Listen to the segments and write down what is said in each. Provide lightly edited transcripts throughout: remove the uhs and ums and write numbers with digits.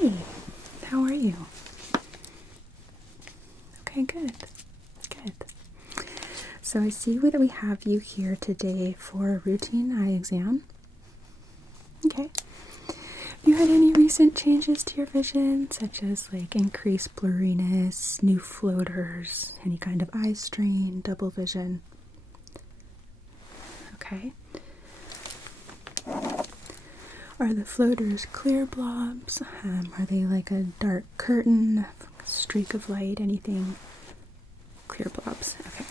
Hi, how are you? Okay, good. Good. So I see that we have you here today for a routine eye exam. Okay. Have you had any recent changes to your vision, such as like increased blurriness, new floaters, any kind of eye strain, double vision? Okay. Are the floaters clear blobs? Are they like a dark curtain, a streak of light, anything? Clear blobs. Okay.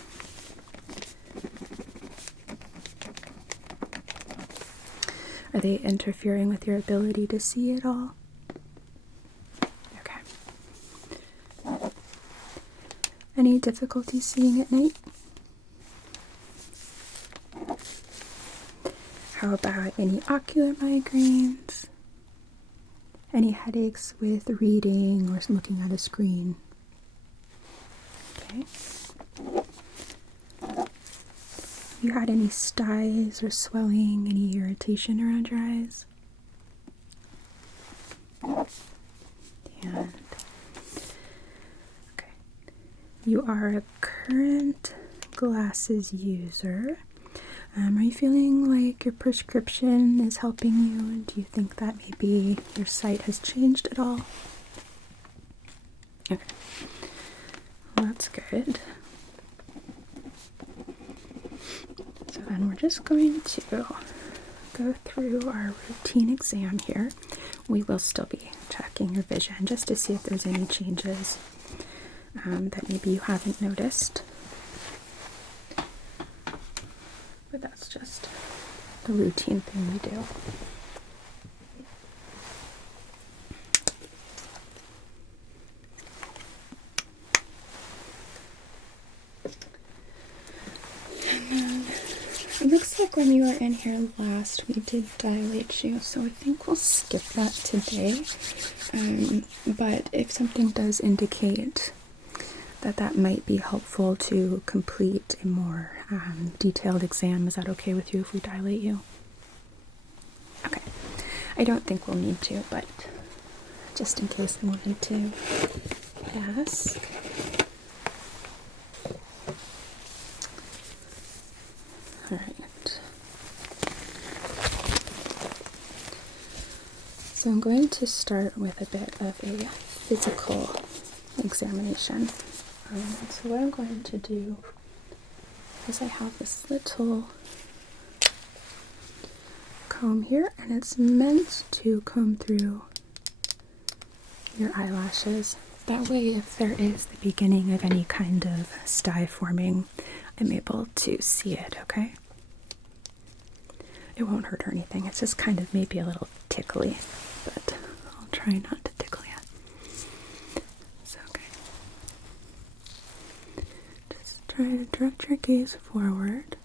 Are they interfering with your ability to see at all? Okay. Any difficulty seeing at night? How about any ocular migraines? Any headaches with reading or looking at a screen? Okay. Have you had any styes or swelling, any irritation around your eyes? And okay. You are a current glasses user. Are you feeling like your prescription is helping you? And do you think that maybe your sight has changed at all? Okay. Well, that's good. So then we're just going to go through our routine exam here. We will still be checking your vision just to see if there's any changes that maybe you haven't noticed. But that's just the routine thing we do. And then it looks like when you were in here last, we did dilate you, so I think we'll skip that today. But if something does indicate that might be helpful to complete a more detailed exam, is that okay with you if we dilate you? Okay. I don't think we'll need to, but just in case I wanted to ask. Alright. So I'm going to start with a bit of a physical examination. So what I'm going to do is I have this little comb here, and it's meant to comb through your eyelashes. That way, if there is the beginning of any kind of sty forming, I'm able to see it, okay? It won't hurt or anything. It's just kind of maybe a little tickly, but I'll try not to tickle you. It's okay. Just try to direct your gaze forward.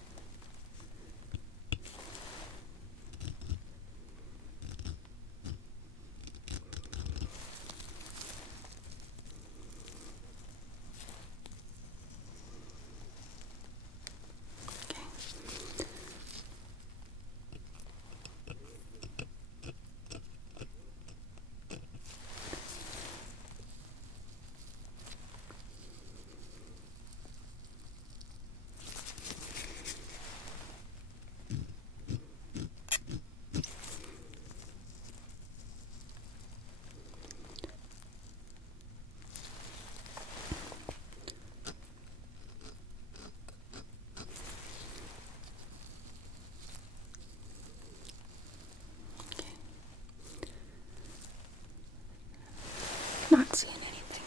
Not seeing anything.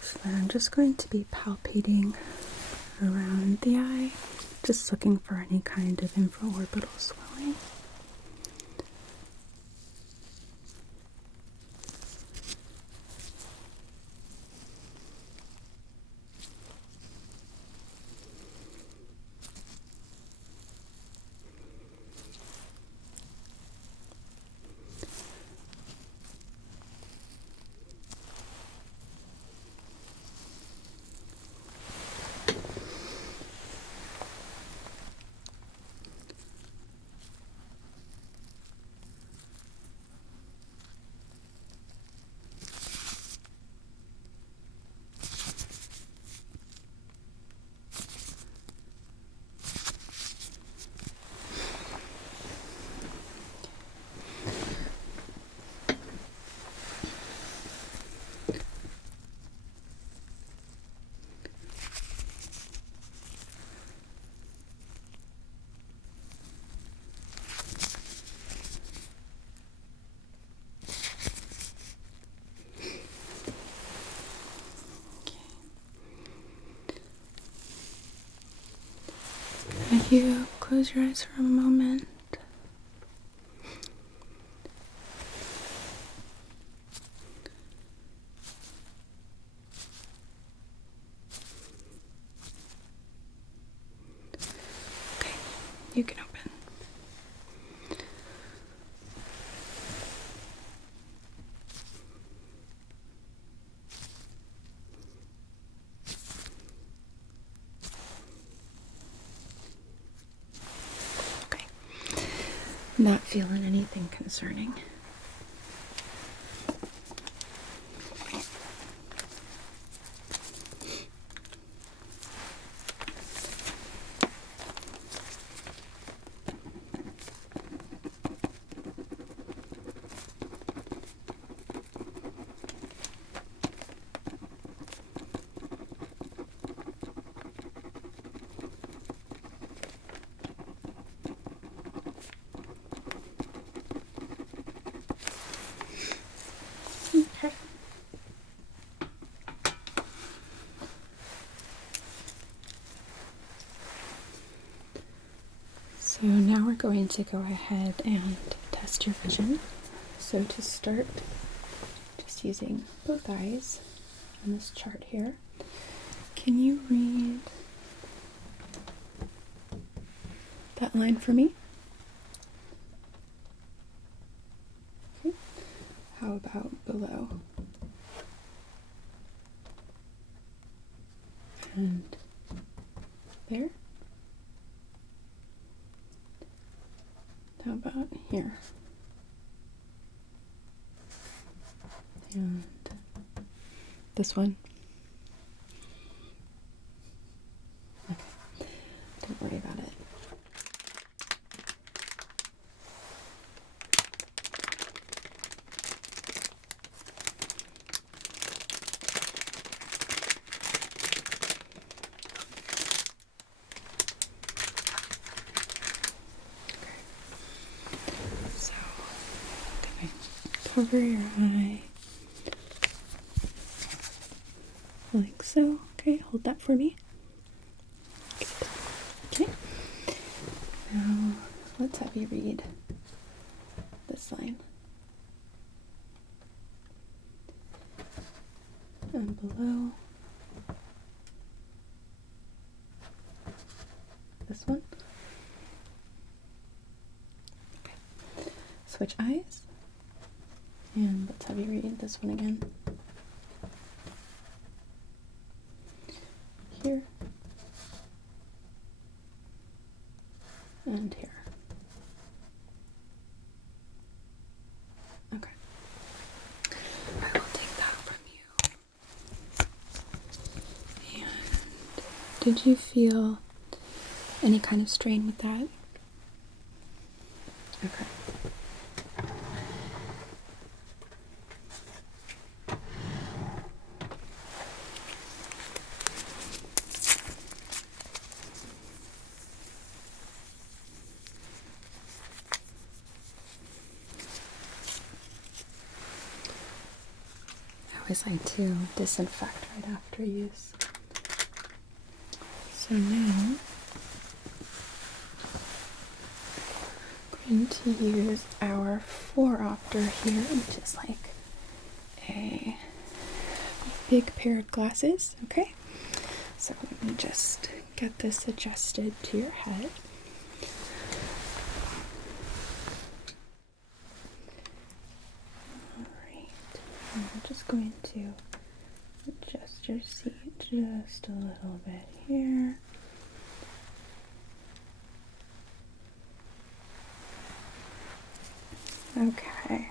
So then I'm just going to be palpating around the eye, just looking for any kind of infraorbital swelling. you close your eyes for a moment? Okay, you can open. Not feeling anything concerning. Okay. So now we're going to go ahead and test your vision. So to start, just using both eyes on this chart here, can you read that line for me? Okay. How about below? And there? How about here? And this one? Okay, don't worry about it. So, cover your eye like so. Okay, hold that for me. Good. Okay. Now, let's have you read this line. And below this one. Okay. Switch eyes. And let's have you read this one again. Here. And here. Okay. I will take that from you. And did you feel any kind of strain with that? Okay. I always like to disinfect right after use. So now I'm going to use our phoropter here, which is like a big pair of glasses, okay? So let me just get this adjusted to your head. Alright, I'm just going to adjust your seat just a little bit here. Okay.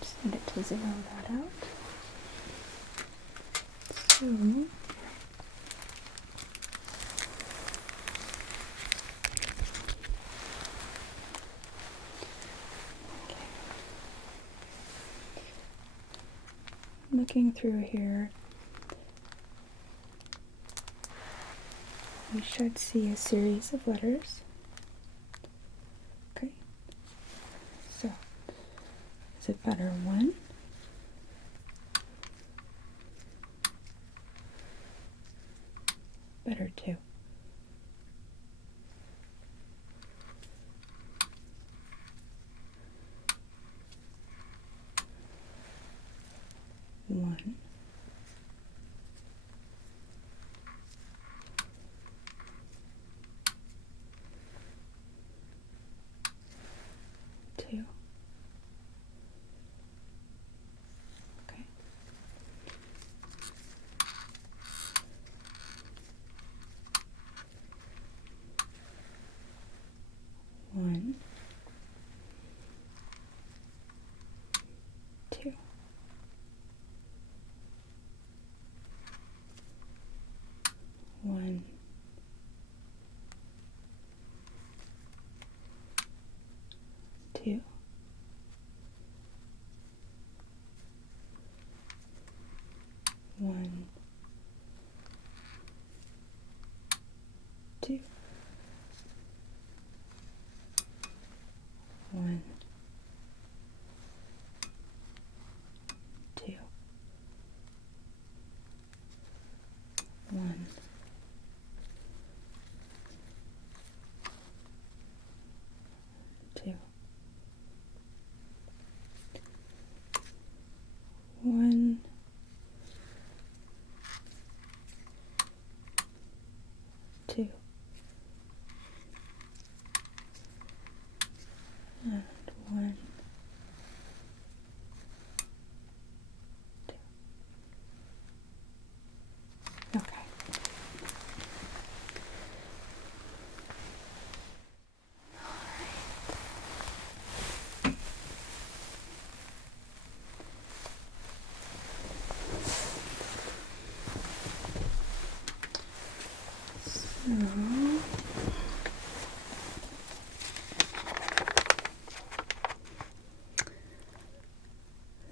Just need it to zero that out. So looking through here, we should see a series of letters. Okay, so is it better 1? Better 2? One, 2. Okay. 1, 2. 1, 2. 1, 2. 1, 2. 1, 2. 1, 2. And 1, 2. Okay.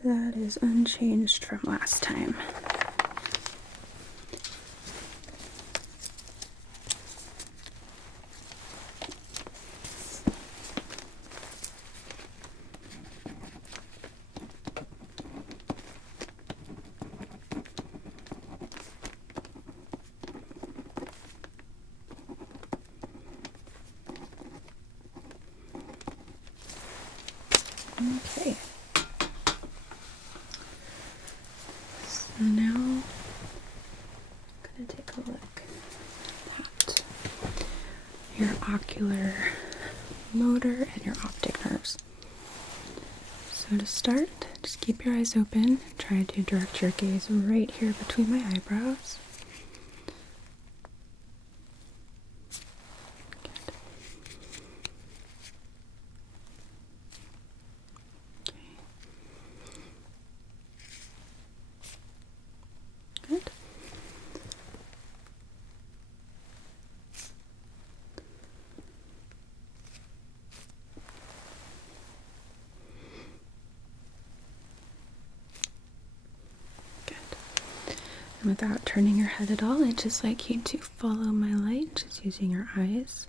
So that is unchanged from last time. Okay. So now I'm going to take a look at your ocular motor and your optic nerves. So to start, just keep your eyes open. Try to direct your gaze right here between my eyebrows. Good. And without turning your head at all, I'd just like you to follow my light, just using your eyes.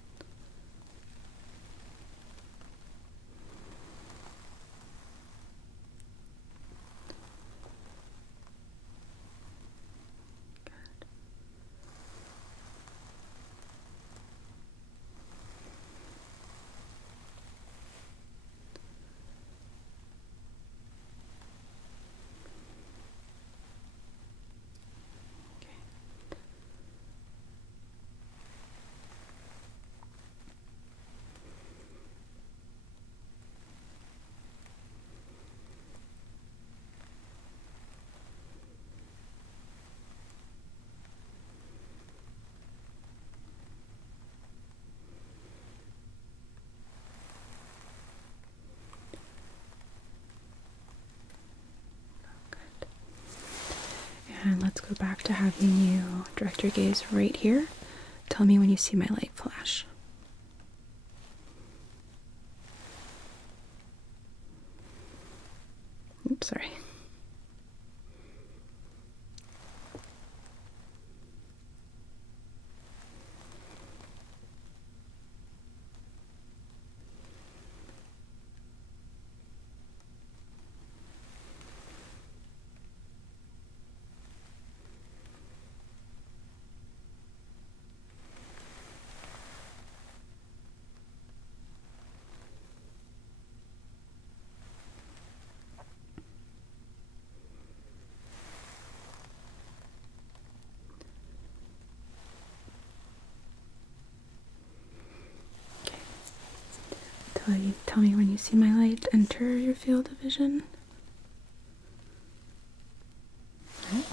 And let's go back to having you direct your gaze right here. Tell me when you see my light flash. Oops, sorry. Tell me when you see my light enter your field of vision. Right.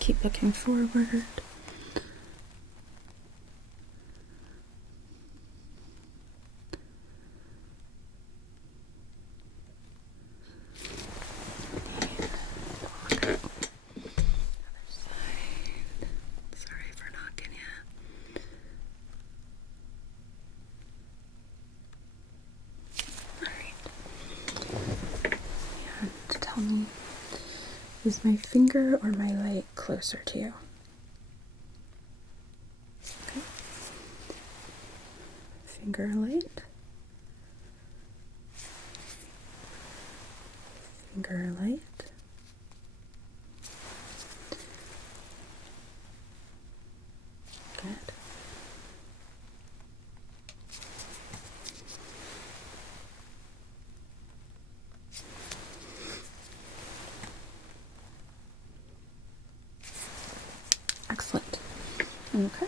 Keep looking forward. Other side. Sorry for knocking you. Alright. And tell me, is my finger or my light closer to you? Okay. Finger light. Finger light. Good. Excellent. Okay.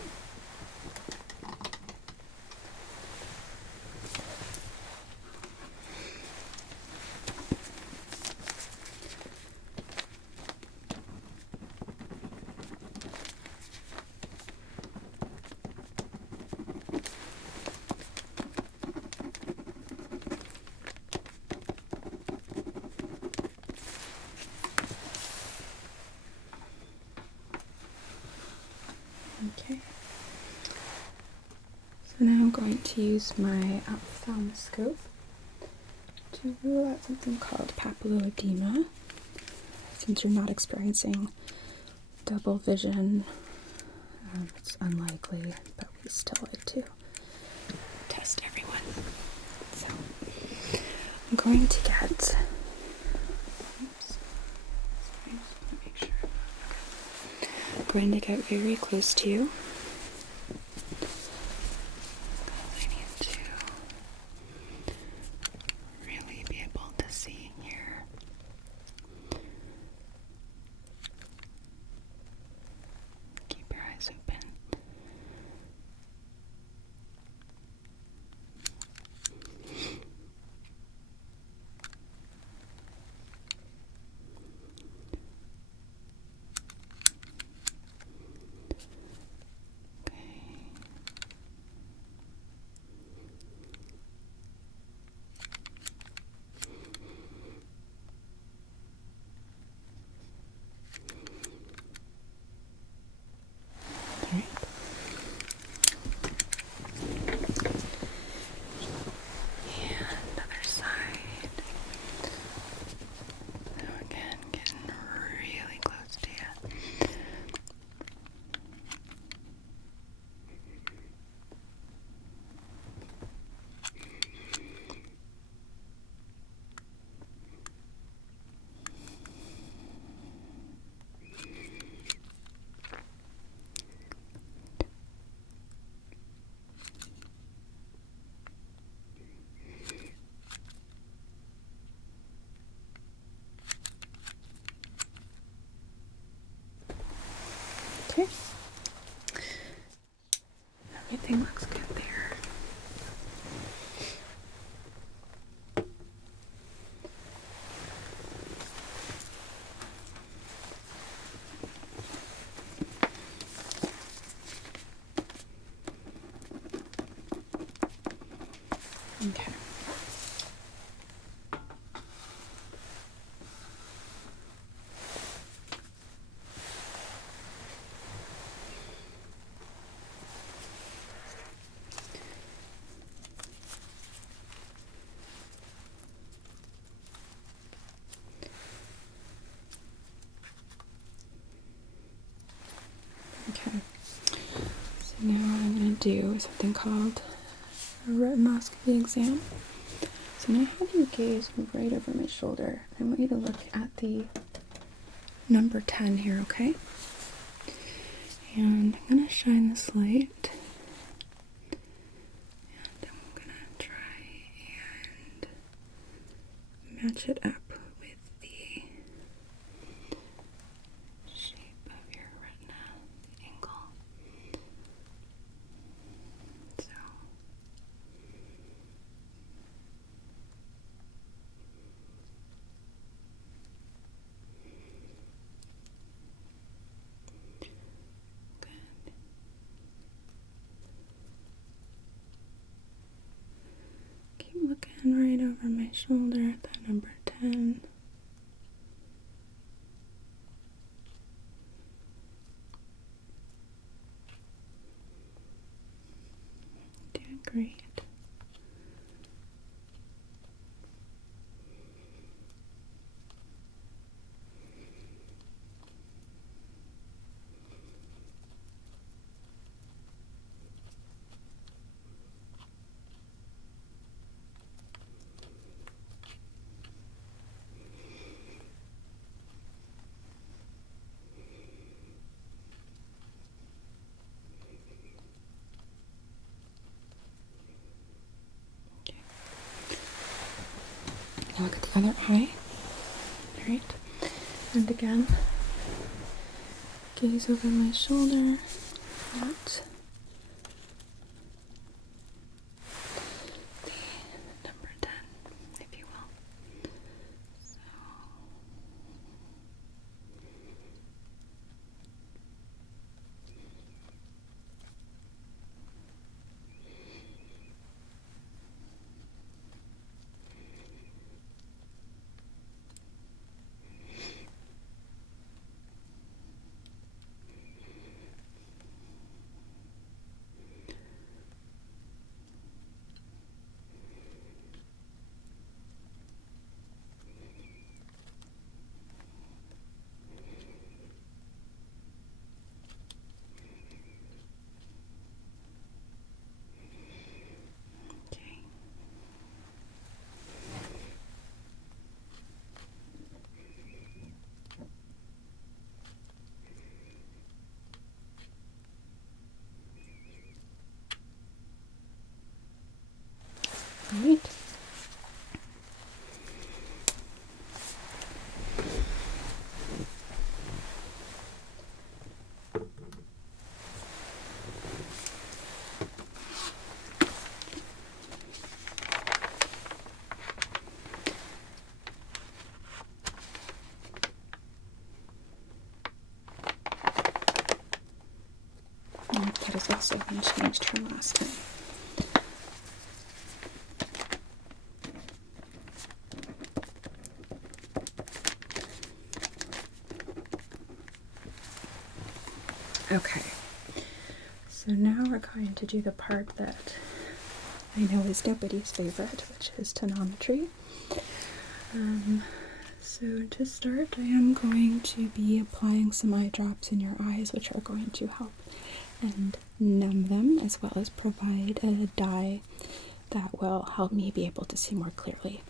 Okay. So now I'm going to use my ophthalmoscope to rule out something called papilloedema. Since you're not experiencing double vision, it's unlikely, but we still like to test everyone. So I'm going to get, sorry, I'm just going to make sure. Okay. I'm going to get very close to you. I need to really be able to see here. Keep your eyes open. Okay. Everything looks good there. Okay. Okay, so now do something called a retinoscopy exam. So I'm going to have you gaze right over my shoulder. I want you to look at the number 10 here, okay? And I'm going to shine this light. And I'm going to try and match it up with the shape of your retina angle. So keep looking right over my shoulder at that number 10. Doing great. Now look at the other eye. Alright. And again, gaze over my shoulder at the number 10, if you will. So Alright. That has also been changed from last time. Okay, so now we're going to do the part that I know is nobody's favorite, which is tonometry. So to start, I am going to be applying some eye drops in your eyes, which are going to help and numb them, as well as provide a dye that will help me be able to see more clearly.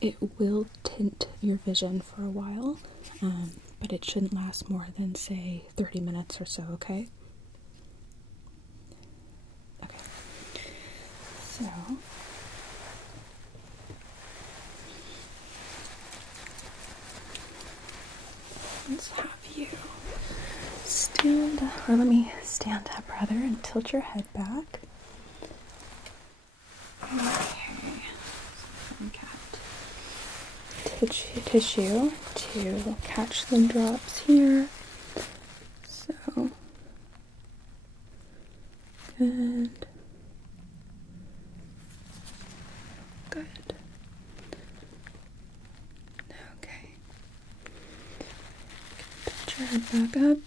It will tint your vision for a while, but it shouldn't last more than, say, 30 minutes or so, okay? Okay. So let's have you stand, or let me stand up rather, and tilt your head back. Okay. Tissue to catch the drops here. So good. Good. Okay. Tilt your head back up.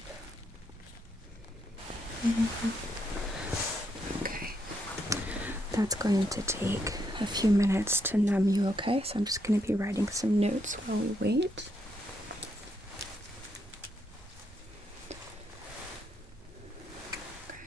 Okay. That's going to take a few minutes to numb you, okay? So I'm just going to be writing some notes while we wait. Okay.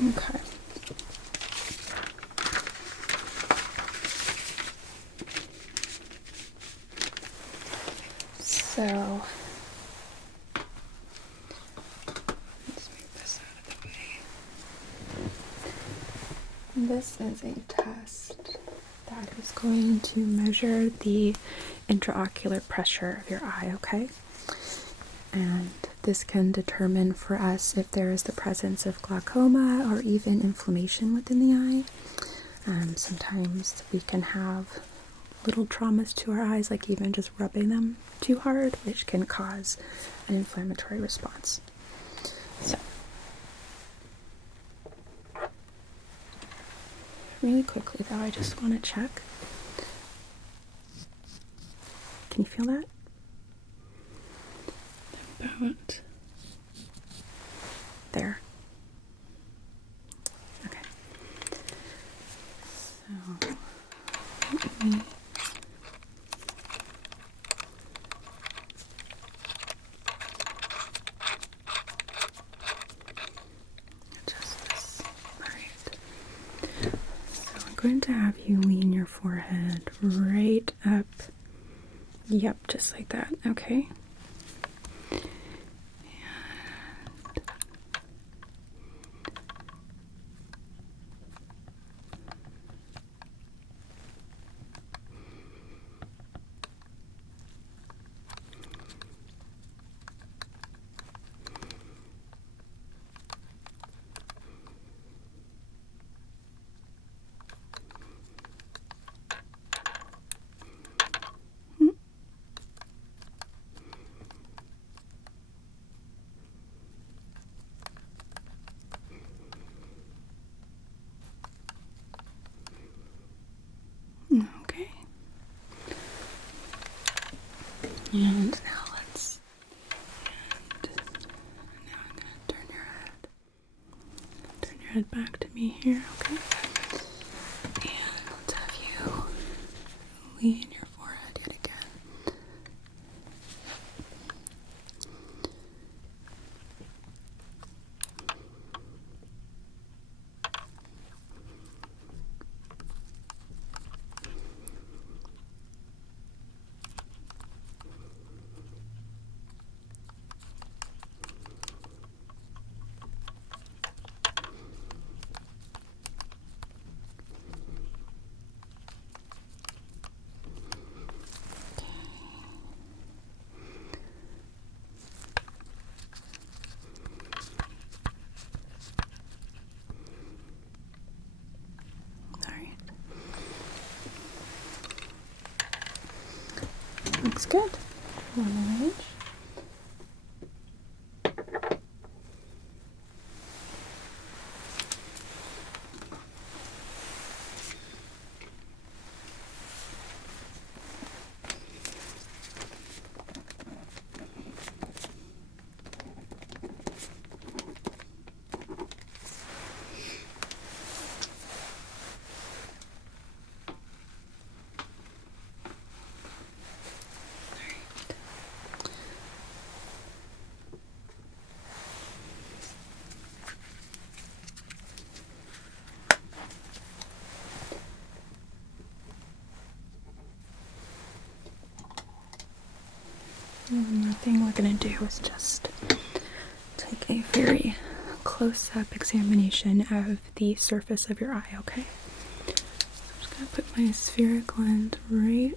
Okay. So let's move this out of the way. This is a test that is going to measure the intraocular pressure of your eye, okay? And this can determine for us if there is the presence of glaucoma or even inflammation within the eye. Sometimes we can have little traumas to our eyes, like even just rubbing them too hard, which can cause an inflammatory response. So, really quickly though, I just want to check. Can you feel that? About there. Okay. So, let me adjust this. Alright. So I'm going to have you lean your forehead right up. Yep, just like that. Okay. Okay. And now let's. And now I'm gonna turn your head back to me here, okay? And let's have you lean your forehead yet again. Looks good. One range. One more thing we're going to do is just take a very close-up examination of the surface of your eye, okay? So I'm just going to put my aspheric lens right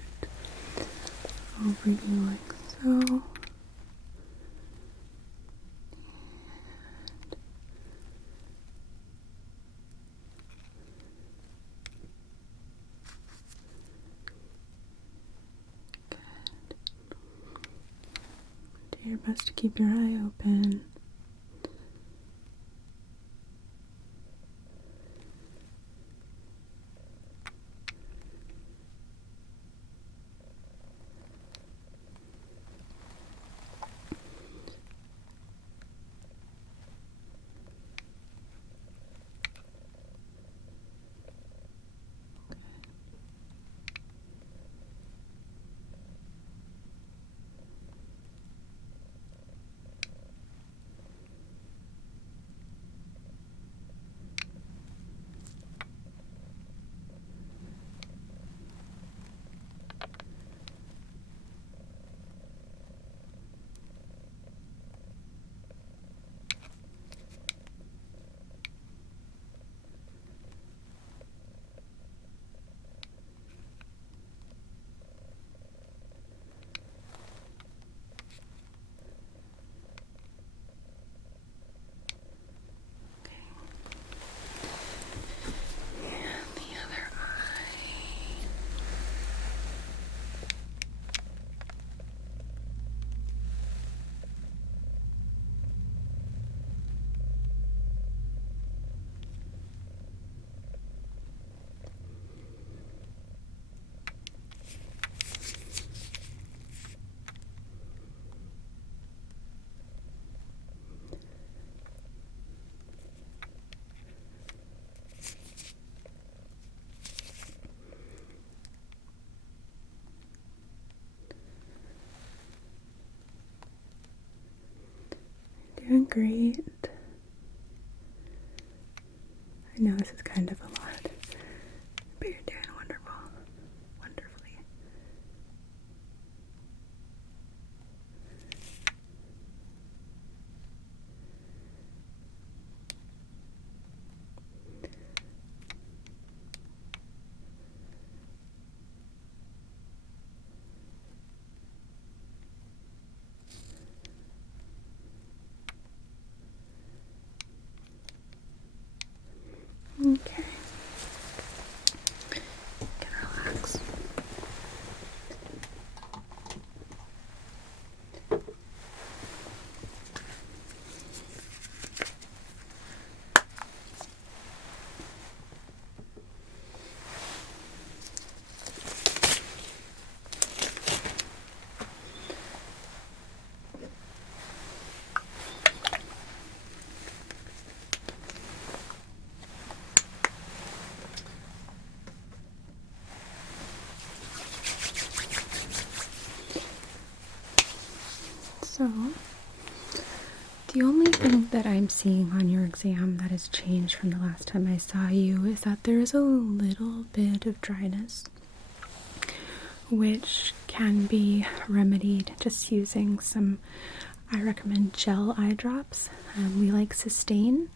over you like so. Do your best to keep your eye open. doing great. I know this is kind of a lot, but you're doing wonderful. Wonderfully. Okay. Can relax. So, the only thing that I'm seeing on your exam that has changed from the last time I saw you is that there is a little bit of dryness, which can be remedied just using some, I recommend gel eye drops. We like Sustain.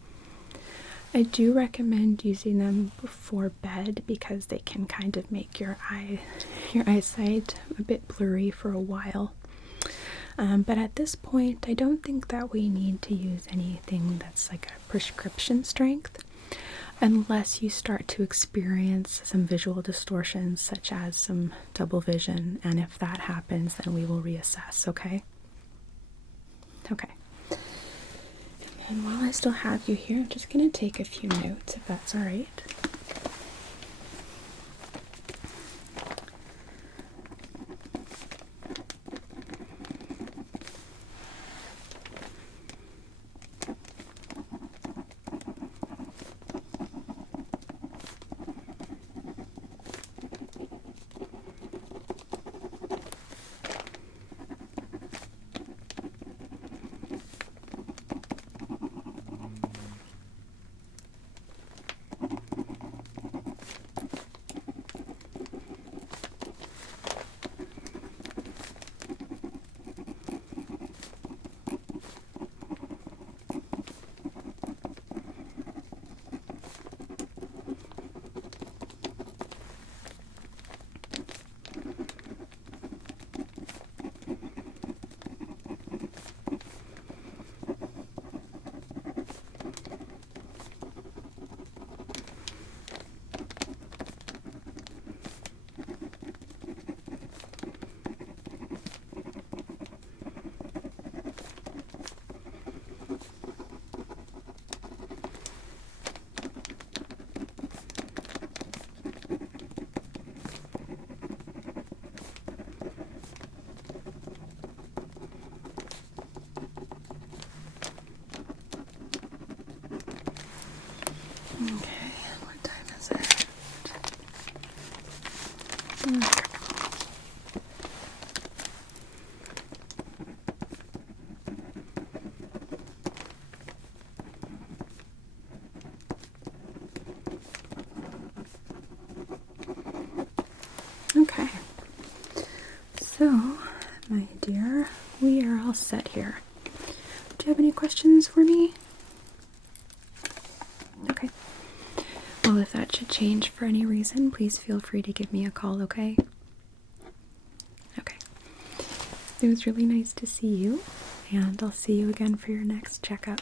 I do recommend using them before bed because they can kind of make your eyesight a bit blurry for a while. But at this point, I don't think that we need to use anything that's like a prescription strength unless you start to experience some visual distortions such as some double vision, and if that happens, then we will reassess, okay? Okay. And while I still have you here, I'm just going to take a few notes if that's all right. Okay, what time is it? Okay, so my dear, we are all set here. Do you have any questions for me? Okay. Well, if that should change for any reason, please feel free to give me a call, okay? Okay. It was really nice to see you, and I'll see you again for your next checkup.